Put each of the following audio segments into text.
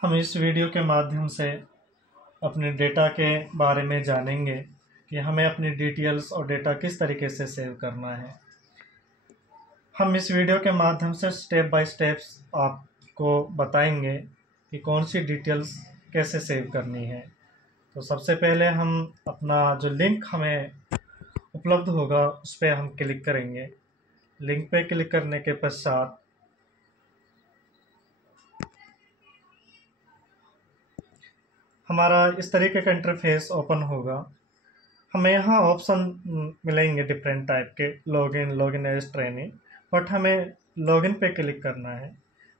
हम इस वीडियो के माध्यम से अपने डेटा के बारे में जानेंगे कि हमें अपनी डिटेल्स और डेटा किस तरीके से सेव करना है। हम इस वीडियो के माध्यम से स्टेप बाय स्टेप्स आपको बताएंगे कि कौन सी डिटेल्स कैसे सेव करनी है। तो सबसे पहले हम अपना जो लिंक हमें उपलब्ध होगा उस पर हम क्लिक करेंगे। लिंक पे क्लिक करने के पश्चात हमारा इस तरीके का इंटरफेस ओपन होगा। हमें यहाँ ऑप्शन मिलेंगे डिफरेंट टाइप के, लॉगिन एज ट्रेनिंग, बट हमें लॉगिन पे क्लिक करना है।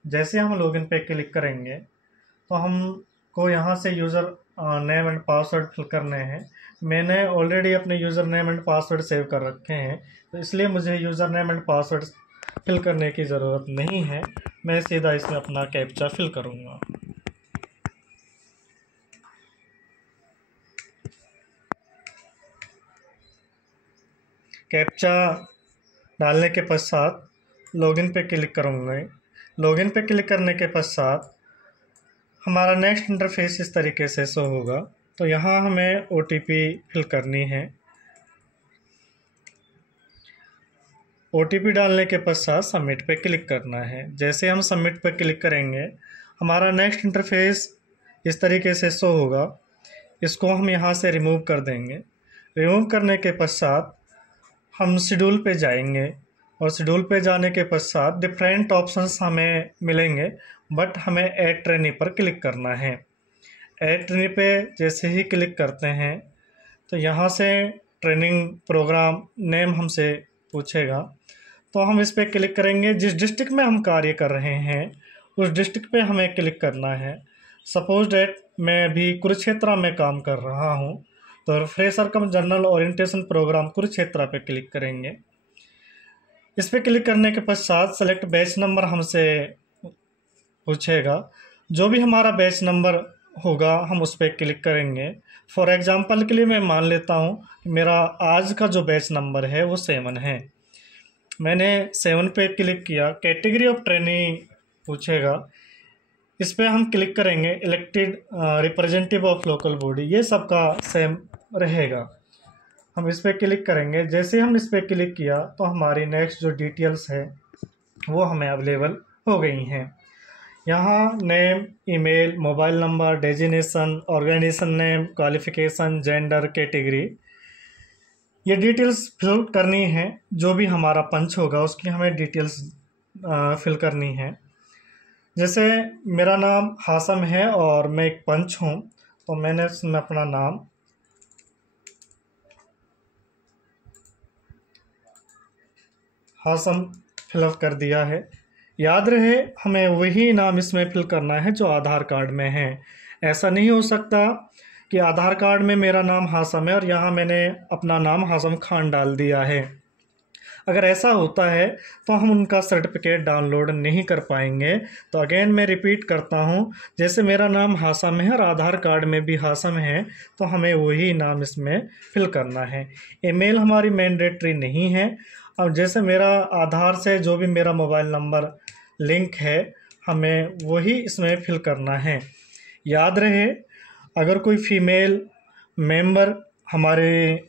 जैसे हम लॉगिन पे क्लिक करेंगे तो हमको यहाँ से user name and password fill करने हैं। मैंने ऑलरेडी अपने user name and password save कर रखे हैं, तो इसलिए मुझे user name and password fill करने की ज़रूरत नहीं है। मैं सीधा इसमें अपना कैप्चा फिल करूँगा। कैप्चा डालने के पश्चात लॉगिन पे क्लिक करूँगा। लॉगिन पे क्लिक करने के पश्चात हमारा नेक्स्ट इंटरफेस इस तरीके से शो होगा। तो यहाँ हमें OTP फिल करनी है। OTP डालने के पश्चात सबमिट पे क्लिक करना है। जैसे हम सबमिट पे क्लिक करेंगे हमारा नेक्स्ट इंटरफेस इस तरीके से शो होगा। इसको हम यहाँ से रिमूव कर देंगे। रिमूव करने के पश्चात हम शेड्यूल पे जाएंगे और शेड्यूल पे जाने के पश्चात डिफरेंट ऑप्शंस हमें मिलेंगे, बट हमें ऐड ट्रेनी पर क्लिक करना है। ऐड ट्रेनी पे जैसे ही क्लिक करते हैं तो यहाँ से ट्रेनिंग प्रोग्राम नेम हमसे पूछेगा, तो हम इस पर क्लिक करेंगे। जिस डिस्ट्रिक्ट में हम कार्य कर रहे हैं उस डिस्ट्रिक्ट पे हमें क्लिक करना है। सपोज डेट मैं अभी कुरुक्षेत्र में काम कर रहा हूँ, तो फ्रेशर कम जनरल ओरिएंटेशन प्रोग्राम कुरुक्षेत्र पे क्लिक करेंगे। इस पर क्लिक करने के पश्चात सेलेक्ट बैच नंबर हमसे पूछेगा। जो भी हमारा बैच नंबर होगा हम उस पर क्लिक करेंगे। फॉर एग्जांपल के लिए मैं मान लेता हूँ कि मेरा आज का जो बैच नंबर है वो 7 है। मैंने 7 पे क्लिक किया। कैटेगरी ऑफ ट्रेनिंग पूछेगा, इस पर हम क्लिक करेंगे। Elected representative of local body, ये सबका सेम रहेगा। हम इस पर क्लिक करेंगे। जैसे हम इस पर क्लिक किया तो हमारी नेक्स्ट जो डिटेल्स है वो हमें अवेलेबल हो गई हैं। यहाँ name, email, mobile number, designation, organisation name, qualification, gender, category, ये डिटेल्स फिल करनी है। जो भी हमारा पंच होगा उसकी हमें डिटेल्स फिल करनी है। जैसे मेरा नाम हासम है और मैं एक पंच हूँ, तो मैंने इसमें अपना नाम हासम फिलअप कर दिया है। याद रहे हमें वही नाम इसमें फिल करना है जो आधार कार्ड में है। ऐसा नहीं हो सकता कि आधार कार्ड में मेरा नाम हासम है और यहाँ मैंने अपना नाम हासम खान डाल दिया है। अगर ऐसा होता है तो हम उनका सर्टिफिकेट डाउनलोड नहीं कर पाएंगे। तो अगेन मैं रिपीट करता हूँ, जैसे मेरा नाम हासम है और आधार कार्ड में भी हासम है, तो हमें वही नाम इसमें फिल करना है। ईमेल हमारी मैंडेटरी नहीं है। अब जैसे मेरा आधार से जो भी मेरा मोबाइल नंबर लिंक है हमें वही इसमें फिल करना है। याद रहे अगर कोई फीमेल मेंबर हमारे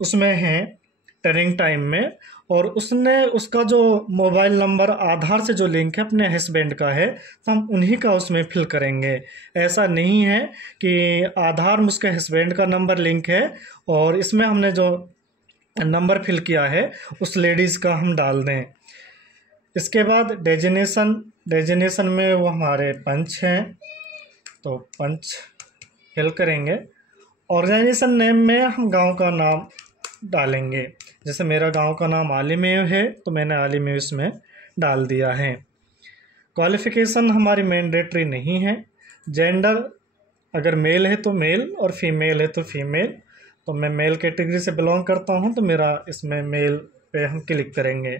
उसमें है ट्रेनिंग टाइम में और उसने उसका जो मोबाइल नंबर आधार से जो लिंक है अपने हस्बैंड का है, तो हम उन्हीं का उसमें फिल करेंगे। ऐसा नहीं है कि आधार में उसके हस्बैंड का नंबर लिंक है और इसमें हमने जो नंबर फिल किया है उस लेडीज़ का हम डाल दें। इसके बाद डेजिग्नेशन में वो हमारे पंच हैं, तो पंच फिल करेंगे। ऑर्गेनाइजेशन नेम में हम गांव का नाम डालेंगे। जैसे मेरा गांव का नाम आलिमेव है तो मैंने आलिमेव इसमें डाल दिया है। क्वालिफ़िकेशन हमारी मैंडेटरी नहीं है। जेंडर अगर मेल है तो मेल और फीमेल है तो फीमेल, तो मैं मेल कैटेगरी से बिलोंग करता हूं तो मेरा इसमें मेल पे हम क्लिक करेंगे।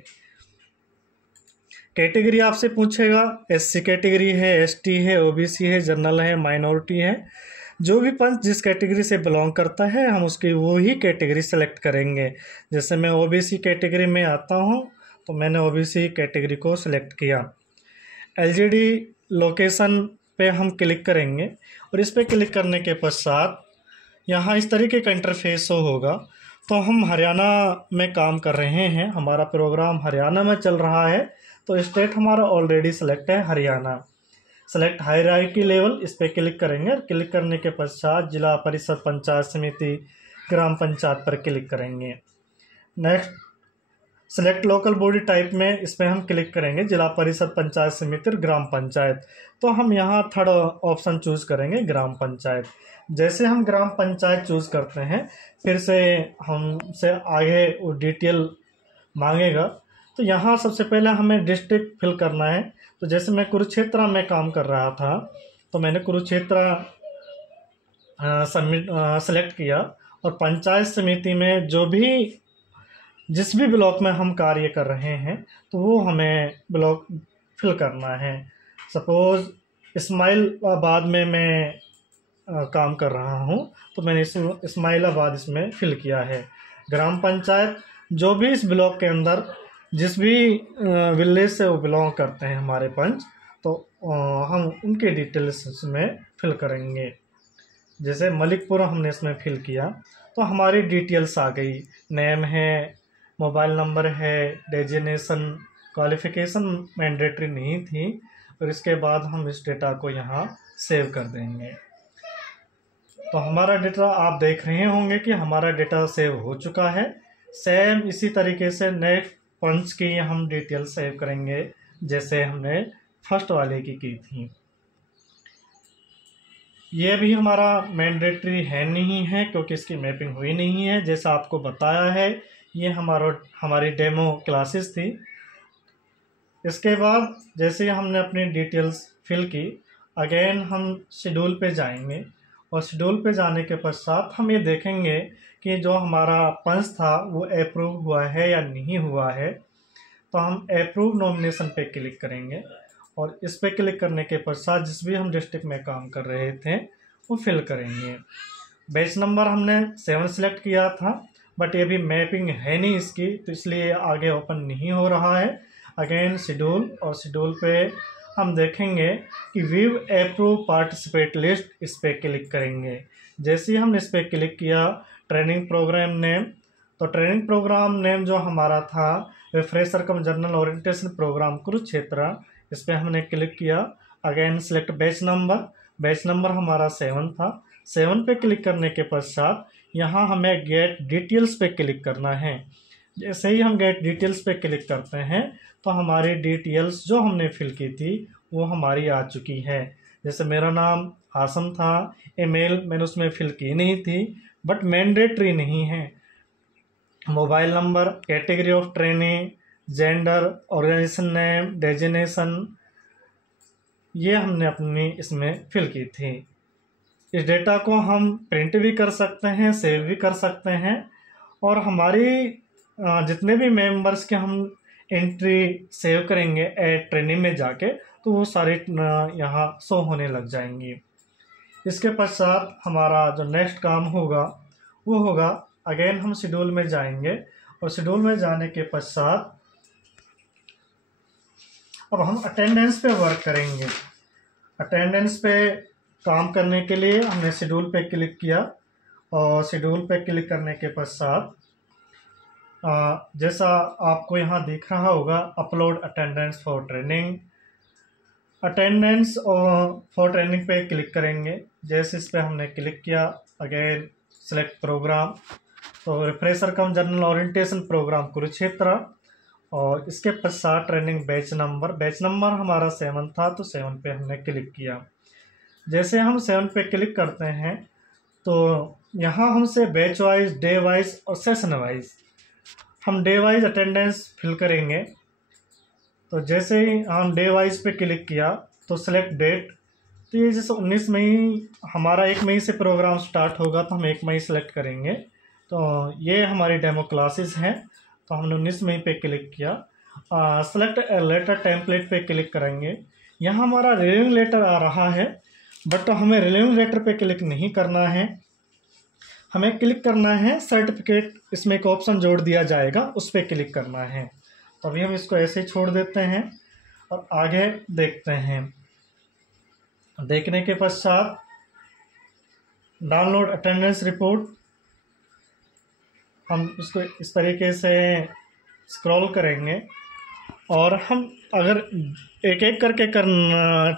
कैटेगरी आपसे पूछेगा, SC कैटेगरी है, ST है, OBC है, जनरल है, माइनॉरिटी है। जो भी पंच जिस कैटेगरी से बिलोंग करता है हम उसकी वो ही कैटेगरी सेलेक्ट करेंगे। जैसे मैं OBC कैटेगरी में आता हूँ तो मैंने OBC कैटेगरी को सिलेक्ट किया। LGD लोकेशन पे हम क्लिक करेंगे और इस पे क्लिक करने के पश्चात यहाँ इस तरीके का इंटरफेस शो होगा। तो हम हरियाणा में काम कर रहे हैं, हमारा प्रोग्राम हरियाणा में चल रहा है, तो स्टेट हमारा ऑलरेडी सेलेक्ट है हरियाणा। सेलेक्ट हायरार्की लेवल, इस पर क्लिक करेंगे। क्लिक करने के पश्चात जिला परिषद पंचायत समिति ग्राम पंचायत पर क्लिक करेंगे। Next select local body type में इस पर हम क्लिक करेंगे, जिला परिषद पंचायत समिति ग्राम पंचायत। तो हम यहाँ थर्ड ऑप्शन चूज़ करेंगे ग्राम पंचायत। जैसे हम ग्राम पंचायत चूज़ करते हैं फिर से हमसे आगे वो डिटेल मांगेगा। तो यहाँ सबसे पहले हमें डिस्ट्रिक्ट फिल करना है। तो जैसे मैं कुरुक्षेत्र में काम कर रहा था तो मैंने कुरुक्षेत्र सेलेक्ट किया और पंचायत समिति में जिस भी ब्लॉक में हम कार्य कर रहे हैं तो वो हमें ब्लॉक फिल करना है। सपोज़ इस्माइलाबाद में मैं काम कर रहा हूँ तो मैंने इस्माइलाबाद इसमें फिल किया है। ग्राम पंचायत जो भी इस ब्लॉक के अंदर जिस भी विलेज से वो बिलोंग करते हैं हमारे पंच, तो हम उनके डिटेल्स इसमें फिल करेंगे। जैसे मलिकपुर हमने इसमें फिल किया तो हमारी डिटेल्स आ गई, नेम है, मोबाइल नंबर है, डेजिग्नेशन, क्वालिफ़िकेशन मैंडेटरी नहीं थी। और इसके बाद हम इस डेटा को यहाँ सेव कर देंगे। तो हमारा डेटा आप देख रहे होंगे कि हमारा डेटा सेव हो चुका है। सेम इसी तरीके से नेक्स्ट पंच की हम डिटेल सेव करेंगे जैसे हमने फर्स्ट वाले की थी। ये भी हमारा मैंडेटरी है नहीं है क्योंकि इसकी मैपिंग हुई नहीं है। जैसा आपको बताया है ये हमारी डेमो क्लासेस थी। इसके बाद जैसे हमने अपनी डिटेल्स फिल की, अगेन हम शेड्यूल पे जाएंगे और शेड्यूल पे जाने के पश्चात हम ये देखेंगे कि जो हमारा पंच था वो अप्रूव हुआ है या नहीं हुआ है। तो हम अप्रूव नॉमिनेशन पे क्लिक करेंगे और इस पे क्लिक करने के पश्चात जिस भी हम डिस्ट्रिक्ट में काम कर रहे थे वो फिल करेंगे। बैच नंबर हमने 7 सेलेक्ट किया था बट ये भी मैपिंग है नहीं इसकी, तो इसलिए आगे ओपन नहीं हो रहा है। अगेन शेड्यूल और शेड्यूल पे हम देखेंगे कि व्यू अप्रूव पार्टिसिपेट लिस्ट, इस पर क्लिक करेंगे। जैसे ही हमने इस पर क्लिक किया ट्रेनिंग प्रोग्राम नेम, तो ट्रेनिंग प्रोग्राम नेम जो हमारा था रिफ्रेशर कम जनरल ओरिएंटेशन प्रोग्राम कुरुक्षेत्र, इस पर हमने क्लिक किया। अगेन सेलेक्ट बैच नंबर हमारा 7 था। 7 पे क्लिक करने के पश्चात यहाँ हमें गेट डिटेल्स पे क्लिक करना है। जैसे ही हम गेट डिटेल्स पे क्लिक करते हैं तो हमारी डिटेल्स जो हमने फिल की थी वो हमारी आ चुकी है। जैसे मेरा नाम आसम था, ईमेल मैंने उसमें फिल की नहीं थी बट मैंडेटरी नहीं है। Mobile number, category of training, gender, organisation name, designation, ये हमने अपनी इसमें फिल की थी। इस डेटा को हम प्रिंट भी कर सकते हैं, सेव भी कर सकते हैं और हमारी जितने भी मेंबर्स के हम एंट्री सेव करेंगे ऐड ट्रेनिंग में जाके तो वो सारे यहाँ शो होने लग जाएंगी। इसके पश्चात हमारा जो नेक्स्ट काम होगा वो होगा, अगेन हम शेड्यूल में जाएंगे और शेड्यूल में जाने के पश्चात अब हम अटेंडेंस पे वर्क करेंगे। अटेंडेंस पे काम करने के लिए हमने शेड्यूल पे क्लिक किया और शेड्यूल पे क्लिक करने के पश्चात जैसा आपको यहाँ दिख रहा होगा upload attendance for training, attendance for training पे क्लिक करेंगे। जैसे इस पे हमने क्लिक किया, अगेन सेलेक्ट प्रोग्राम, तो रिफ्रेशर कम जनरल ओरिएंटेशन प्रोग्राम कुरुक्षेत्र और इसके पश्चात ट्रेनिंग बैच नंबर हमारा 7 था तो 7 पे हमने क्लिक किया। जैसे हम 7 पे क्लिक करते हैं तो यहाँ हमसे बैच वाइज, डे वाइज और सेशन वाइज, हम डे वाइज अटेंडेंस फिल करेंगे। तो जैसे ही हम डे वाइज पे क्लिक किया तो सेलेक्ट डेट, तो ये जैसे 19 मई हमारा 1 मई से प्रोग्राम स्टार्ट होगा तो हम 1 मई सेलेक्ट करेंगे। तो ये हमारी डेमो क्लासेस हैं तो हमने 19 मई पे क्लिक किया। सेलेक्ट लेटर टेम्पलेट पे क्लिक करेंगे। यहाँ हमारा रिलीविंग लेटर आ रहा है बट हमें रिलीविंग लेटर पे क्लिक नहीं करना है, हमें क्लिक करना है सर्टिफिकेट, इसमें एक ऑप्शन जोड़ दिया जाएगा उस पर क्लिक करना है। तो अभी हम इसको ऐसे ही छोड़ देते हैं और आगे देखते हैं। देखने के पश्चात डाउनलोड अटेंडेंस रिपोर्ट, हम इसको इस तरीके से स्क्रॉल करेंगे और हम अगर एक एक करके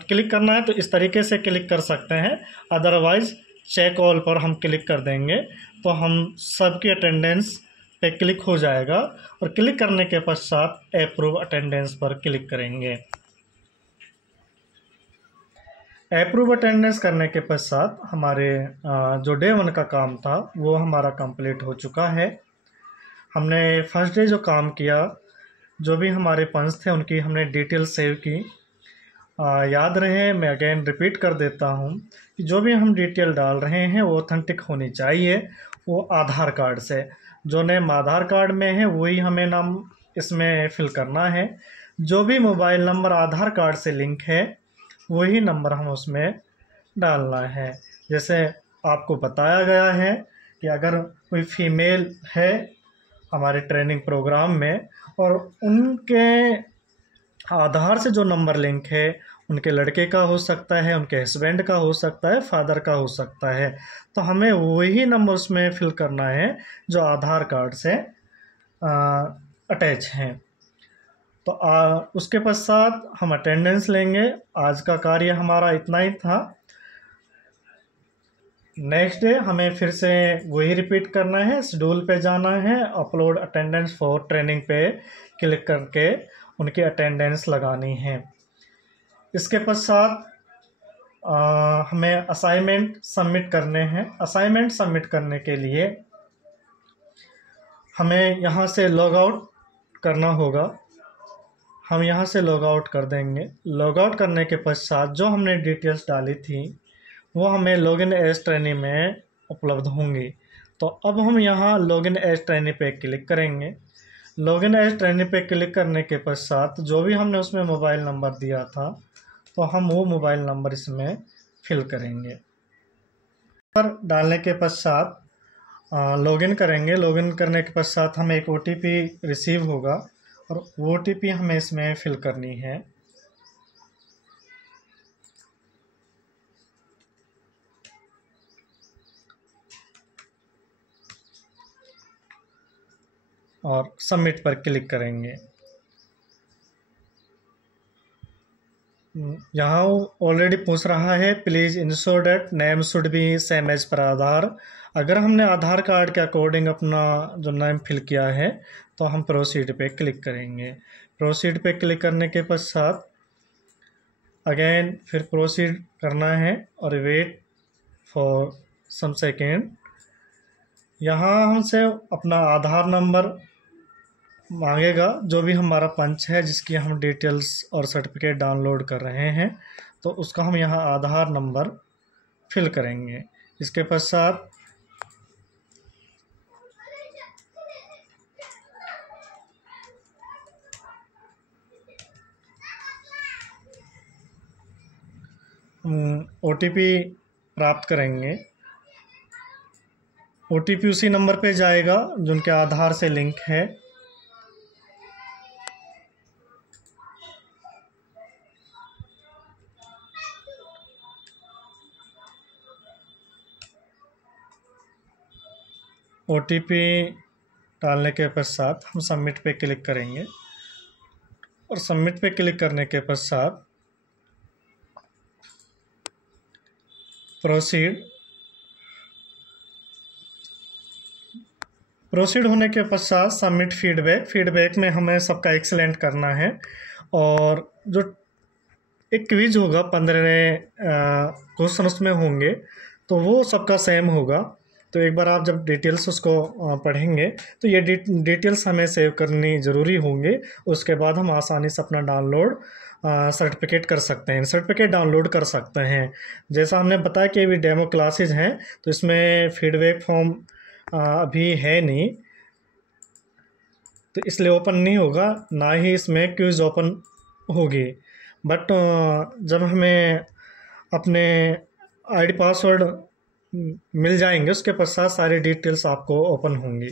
क्लिक करना है तो इस तरीके से क्लिक कर सकते हैं, अदरवाइज़ चेक ऑल पर हम क्लिक कर देंगे तो हम सबकी अटेंडेंस पे क्लिक हो जाएगा और क्लिक करने के पश्चात अप्रूव अटेंडेंस पर क्लिक करेंगे। अप्रूव अटेंडेंस करने के पश्चात हमारे जो डे 1 का काम था वो हमारा कंप्लीट हो चुका है। हमने फर्स्ट डे जो काम किया, जो भी हमारे पंच थे उनकी हमने डिटेल सेव की। याद रहे, मैं अगेन रिपीट कर देता हूँ कि जो भी हम डिटेल डाल रहे हैं वो ऑथेंटिक होनी चाहिए, वो आधार कार्ड से। जो नेम आधार कार्ड में है वही हमें नाम इसमें फिल करना है। जो भी मोबाइल नंबर आधार कार्ड से लिंक है वही नंबर हम उसमें डालना है। जैसे आपको बताया गया है कि अगर कोई फीमेल है हमारे ट्रेनिंग प्रोग्राम में और उनके आधार से जो नंबर लिंक है उनके लड़के का हो सकता है, उनके हस्बैंड का हो सकता है, फादर का हो सकता है, तो हमें वही नंबर उसमें फिल करना है जो आधार कार्ड से अटैच हैं। तो उसके पश्चात हम अटेंडेंस लेंगे। आज का कार्य हमारा इतना ही था। नेक्स्ट डे हमें फिर से वही रिपीट करना है, शेड्यूल पे जाना है, अपलोड अटेंडेंस फॉर ट्रेनिंग पे क्लिक करके उनकी अटेंडेंस लगानी है। इसके पश्चात हमें असाइनमेंट सबमिट करने हैं। असाइनमेंट सबमिट करने के लिए हमें यहाँ से लॉग आउट करना होगा। हम यहाँ से लॉग आउट कर देंगे। लॉग आउट करने के पश्चात जो हमने डिटेल्स डाली थी वो हमें लॉगिन एज ट्रेनिंग में उपलब्ध होंगी। तो अब हम यहाँ लॉगिन एज ट्रेनिंग पे क्लिक करेंगे। लॉगिन एज ट्रेनिंग पे क्लिक करने के पश्चात जो भी हमने उसमें मोबाइल नंबर दिया था तो हम वो मोबाइल नंबर इसमें फिल करेंगे। पर डालने के पश्चात लॉगिन करेंगे। लॉगिन करने के पश्चात हमें एक OTP रिसीव होगा और वो OTP हमें इसमें फिल करनी है। और सबमिट पर क्लिक करेंगे। यहाँ ऑलरेडी पूछ रहा है please ensure that name should be same as पर आधार। अगर हमने आधार कार्ड के अकॉर्डिंग अपना जो नेम फिल किया है तो हम प्रोसीड पे क्लिक करेंगे। प्रोसीड पे क्लिक करने के पश्चात अगेन फिर प्रोसीड करना है और वेट फॉर सम सेकेंड। यहाँ हमसे अपना आधार नंबर मांगेगा, जो भी हमारा पंच है जिसकी हम डिटेल्स और सर्टिफिकेट डाउनलोड कर रहे हैं, तो उसका हम यहाँ आधार नंबर फिल करेंगे। इसके पश्चात OTP प्राप्त करेंगे। OTP उसी नंबर पे जाएगा जो उनके आधार से लिंक है। OTP डालने के पश्चात हम सबमिट पे क्लिक करेंगे और सबमिट पे क्लिक करने के पश्चात प्रोसीड होने के पश्चात सबमिट फीडबैक में हमें सबका एक्सीलेंट करना है। और जो एक क्विज होगा 15 क्वेश्चन उसमें होंगे तो वो सबका सेम होगा। तो एक बार आप जब डिटेल्स उसको पढ़ेंगे तो ये डिटेल्स हमें सेव करनी ज़रूरी होंगी। उसके बाद हम आसानी से अपना डाउनलोड सर्टिफिकेट कर सकते हैं, सर्टिफिकेट डाउनलोड कर सकते हैं। जैसा हमने बताया कि अभी डेमो क्लासेज हैं तो इसमें फीडबैक फॉर्म अभी है नहीं, तो इसलिए ओपन नहीं होगा, ना ही इसमें क्विज ओपन होगी। बट जब हमें अपने ID पासवर्ड मिल जाएंगे उसके पश्चात सारी डिटेल्स आपको ओपन होंगी।